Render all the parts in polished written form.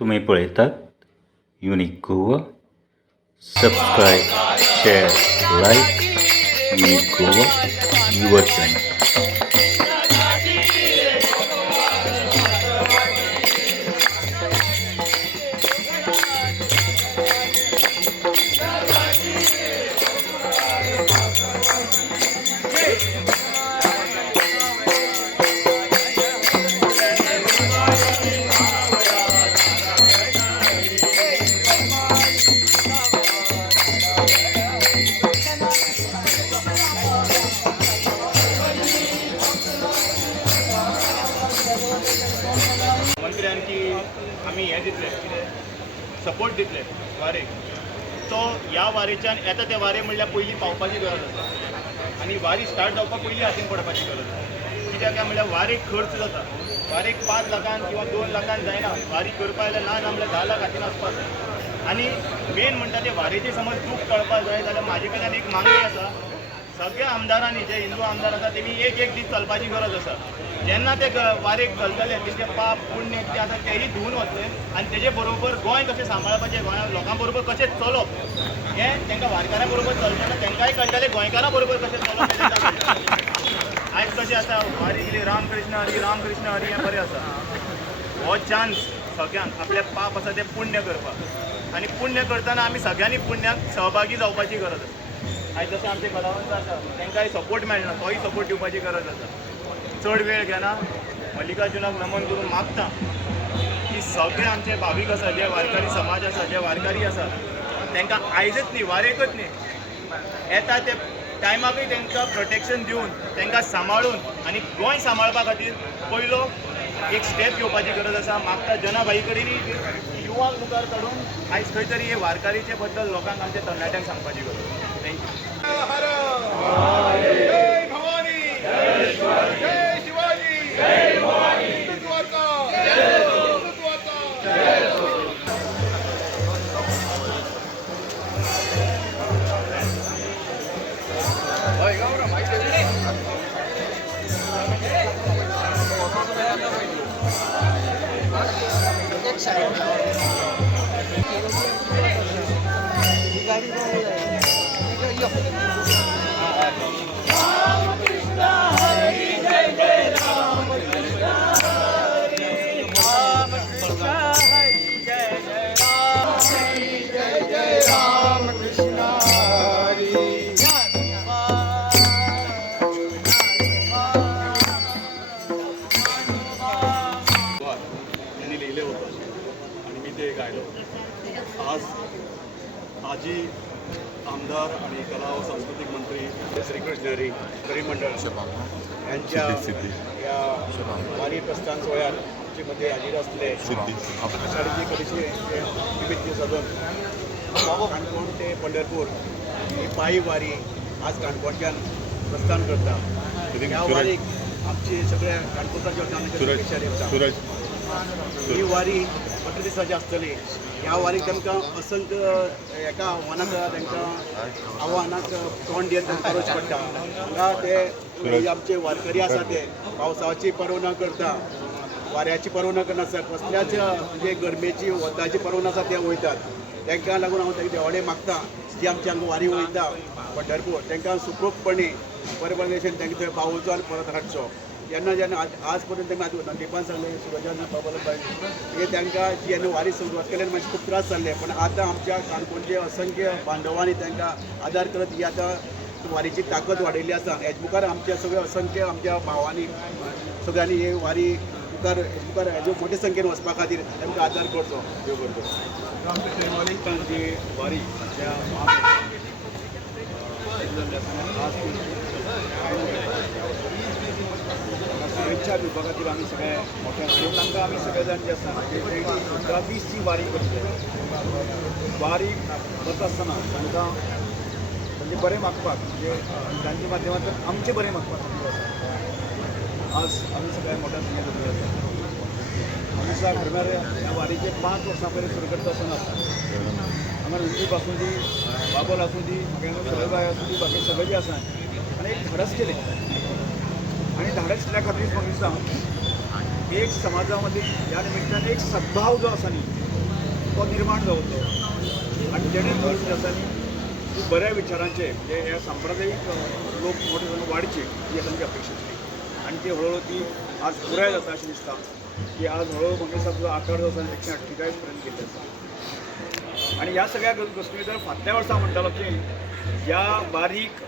तुम्ही पळयतात unique Goa. Subscribe, share, like. Unique Goa your channel. मंत्र्यांकी आम्ही हे दितले सपोर्ट दितले वारेक. तो ह्या वारेच्यान येता ते वारे म्हणल्यार पयलीं पावपाची गरज आसा आनी वारी स्टार्ट जावपाक पयलीं हातीन पडपाची गरज आसा. कित्याक काय म्हणल्यार वारेक खर्च जाता. वारेक 5 लाखान किंवा 2 लाखान जायना. वारी करपा जाल्यार ना जाल्यार 10 लाख हातीन आसपाक जाय. आनी मेन म्हणटा ते वारेची समज चूक कळपाक जाय जाल्यार म्हाजे कडल्यान एक मागणी आसा. सगळ्या आमदारांनी जे हिंदू आमदार आसा तेमी एक दीस चलपाची गरज आसा. जेन्ना ते वारेक चलतले तेंचे पाप पुण्य ते आसा तेही धुवन वतले आनी तेजे बरोबर गोंय कशें सांबाळपाचें, गोंया लोकां बरोबर कशें चलप हें तांकां वारकाऱ्यां बरोबर चलतना तांकांय कळटलें गोंयकारां बरोबर कशें चलप हें तांकां कळटलें. आयज कशें आसा वारी गेली रामकृष्ण हरी हें बरें आसा. हो चान्स सगळ्यांक आपले पाप आसा ते पुण्य करपाक आनी पुण्य करतना आमी सगळ्यांनी पुण्याक सहभागी जावपाची गरज आसा. आयज जशें आमचे कलावंत आसा तांकांय सपोर्ट मेळना तोय सपोर्ट दिवपाची गरज आसा. चड वेळ घेना मल्लिकार्जुनाक नमन करून मागता की सगळे आमचे भावीक आसा जे वारकरी समाज आसा जे वारकरी आसा तांकां आयजच न्ही वारेकच न्ही येता ते टायमाकूय तांकां प्रोटेक्शन दिवन तांकां सांबाळून आनी गोंय सांबाळपा खातीर पयलो एक स्टेप घेवपाची गरज आसा. मागता जनाबाई कडेनय युवाक मुखार काडून आयज खंय तरी हे वारकरीचे बद्दल लोकांक आमच्या तरणाट्यांक सांगपाची गरज. थँक्यू. जय भवानी, जय शिवाजी, जय भवानी, हिंदुत्वाचा, जय हिंदुत्वाचा, जय यांनी लिहिले होतं आणि मी ते गायलो. आज आजी आमदार आणि कला व सांस्कृतिक मंत्री श्रीकृष्ण हरी परिमंडळ यांच्या या वारी प्रस्थान सोहळ्यात आमचे हाजीर असले आषाढीची कधीचे निमित्त साधून काणकोण ते पंढरपूर ही पायी वारी आज काणकोणच्यान प्रस्थान करता. ह्या वारीक आमची सगळ्या काणकोणच्या ही वारी 15 दिसांची आसतली. ह्या वारीक तांकां असंख्य एका आव्हानाक तोंड दिवन तांकां करचें पडटा. हांगा ते आमचे वारकरी आसा ते पावसाची पर्वणा करता, वाऱ्याची पर्वणा करनासतना कसल्याच म्हणजे गरमेची वताची पर्वणा आसा ते वयतात. तांकां लागून हांव तांकां देवाडे मागता जी आमची हांगा वारी वयता पंढरपूर तांकां सुखरूपपणी बरे भशेन तांकां थंय पावोवचो आनी परत हाडचो. जेन्ना आज पर्यंत तेमी नंदीपान सांगले सुरजान बाबालाबाई हे तांकां जेन्ना वारी सुरवात केल्यार मातशे खूब त्रास जाल्ले पण आतां आमच्या काणकोणचे असंख्य बांधवांनी तांकां आदार करत ही आतां वारीची ताकद वाडयल्ली आसा. हेज मुखार आमच्या सगळे असंख्य आमच्या भावांनी सगळ्यांनी हे वारी मुखार हेजो मोठे संख्येन वचपा खातीर तांकां आदार करचो. देव करतो. जी वारी शुभेच्छा विभागातील आम्ही सगळ्या मोठ्या लोकांना आम्ही सगळेजण जे आसा 20ची वारी करतो. वारी करत आसतना तांकां म्हणजे बरें मागपाक म्हणजे तांच्या माध्यमांतून आमचे बरें मागपाक आज आम्ही सगळ्या मोठ्या संख्येन आसा. आमच्या घडणाऱ्या ह्या वारीचे 5 वर्सां पयलीं सुरू करता आसतना हांगा रणजीत आसूं दी, बाबल आसूं दी, सगळेबाय आसूं दी, बाकी सगळे जे आसा आनी एक धाडस केलें आणि धाडस केल्या खातीर म्हाका दिसता एक समाजामध्ये या निमित्ताने एक सद्भाव जो आसा न्ही तो निर्माण जावचो आनी जेणे करून जे आसा न्ही खूब बऱ्या विचारांचे जे ह्या सांप्रदायीक लोक मोठे जावन वाडचे ही तांची अपेक्षा आसली आनी ती हळूहळू ती आज पुराय जाता अशें दिसता की आज हळूहळू म्हाका दिसता जो आकार जो आसा 148 पर्यंत गेल्ले आसा आनी ह्या सगळ्या गोश्टी भितर फाटल्या वर्सा म्हणटालो की ह्या बारीक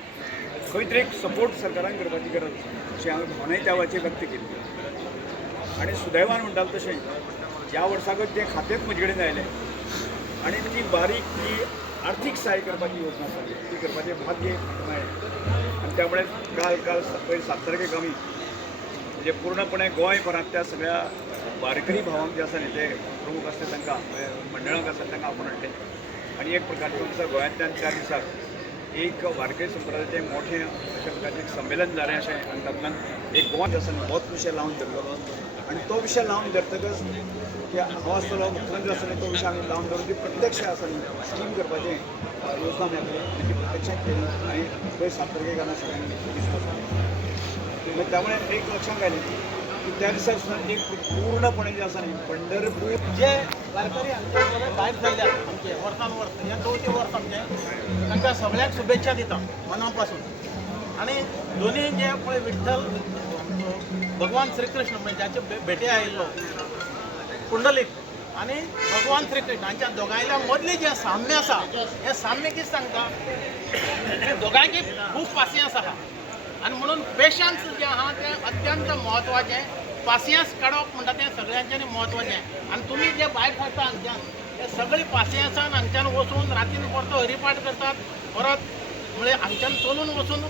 खंय तरी एक सपोर्ट सरकारान करपाची गरज आसा अशी हांवें भावनाय त्या वेळाचेर व्यक्त केली आनी सुदैवान म्हणटालो तशें ह्या वर्साकच तें खातेंच म्हजे कडेन आयलें आनी ती बारीक ती आर्थीक सहाय्य करपाची योजना आसा ती करपाचें भाग्य मेळ्ळें आनी त्यामुळे काल पयर 7 तारखेक आमी म्हणजे पूर्णपणे गोंयभरांतल्या सगळ्या वारकरी भावांक जे आसा न्ही ते प्रमुख आसता तांकां मंडळांक आसा तांकां आपण हाडले आनी एक प्रकारचें दिसा गोंयांतल्यान 4 दिसाक एक वारकरी संप्रदायाचें मोठें अशा प्रकारचें एक संमेलन जालें अशें आनी तातूंतल्यान एक गोंय आसा न्ही होच विशय लावन धरलो आनी तो विशय लावन धरतकच की हांव आसतलो मुख्यमंत्री आसतलो तो विशय आमी लावन धरून ती प्रत्यक्ष आसा न्ही स्कीम करपाचें योजना आमी आपली ती प्रत्यक्षांत केली आनी पयर 7 तारखेक आमी सगळ्यांनी दिसता त्यामुळे एक लक्षात आयलें की त्या दिसा सुद्दां एक पूर्णपणे जे आसा न्ही पंढरपूर जे वारकरी आमचे सगळे भायर सरल्यात आमचे वर्सान वर्स हे 2 वर्स आमचे तांकां सगळ्यांक शुभेच्छा दिता मना पासून आनी दोनी जे पळय विठ्ठल भगवान श्री कृष्ण म्हणजे जाचे भेटे आयिल्लो पुंडलीक आनी भगवान श्री कृष्ण हांच्या दोगांयल्या मदली जे साम्य आसा हें साम्य कितें सांगता दोगांयकी खूब पासियन्स आहा आनी म्हणून पेशन्स जें आहा तें अत्यंत म्हत्वाचें पासियन्स काडप म्हणटा तें सगळ्यांच्यानी म्हत्वाचें आनी तुमी जे भायर सरता हांगच्यान ते सगळीं पासियन्सान हांगच्यान वचून रातीन परतो हरिपाठ करतात परत म्हळ्यार हांगच्यान चलून वचून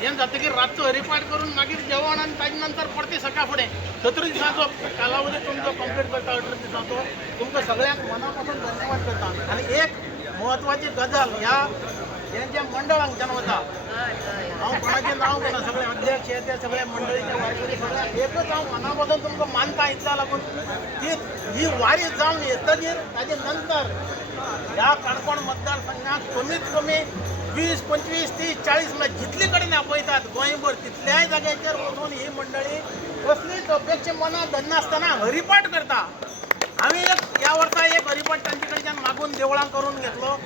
हें जातकीर रातचो हरिपाठ करून मागीर जेवण आनी ताजे नंतर परती सकाळ फुडें 17 दिसांचो कालावधी तुमचो कंप्लीट करता 18 दिसांचो तुमकां सगळ्यांक मना पासून धन्यवाद करता आनी एक म्हत्वाची गजाल ह्या हें जें मंडळ हांगच्यान वता हांव कोणाचें नांव घेना सगळे अध्यक्ष हे ते सगळे मंडळीचे वारकरी सगळ्यांक एकच हांव मना पासून तुमकां मानता इतल्या लागून की ही वारी जावन येतकीर ताजे नंतर ह्या काणकोण मतदारसंघात कमीत कमी 20, 25, 30, 40 म्हळ्यार जितले कडेन आपयतात गोंयभर तितल्याय जाग्याचेर वचून ही मंडळी कसलीच अपेक्षा मनां धरनासतना हरिपाठ करता आमी ह्या वर्सा एक हरिपाठ तांचे कडच्यान मागून देवळां करून घेतलो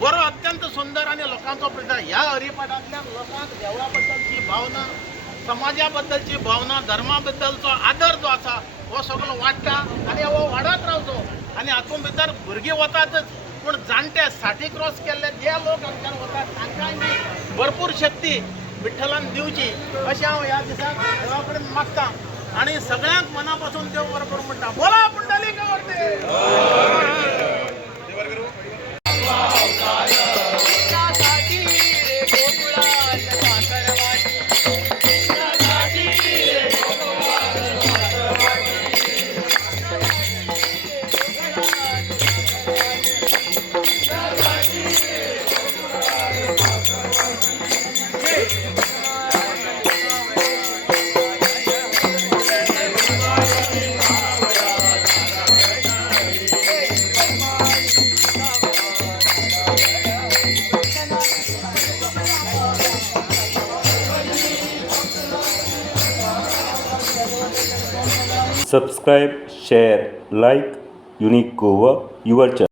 बरो अत्यंत सुंदर आनी लोकांचो प्रचार ह्या हरिपाठांतल्यान लोकांक देवळा बद्दलची भावना समाजा बद्दलची भावना धर्मा बद्दलचो आदर जो आसा हो सगळो वाडटा आनी हो वाडत रावचो आनी हातूंत भितर भुरगीं वतातच पूण जाणटे 60 क्रॉस केल्ले जे लोक हांगच्यान वतात तांकांय भरपूर शक्ती विठ्ठलान दिवची अशें हांव ह्या दिसाक देवा कडेन मागतां आनी सगळ्यांक मना पासून देव बरो करूं म्हणटा बोला पुंडलीक वरदे Subscribe, share, like Unique Goa, your channel.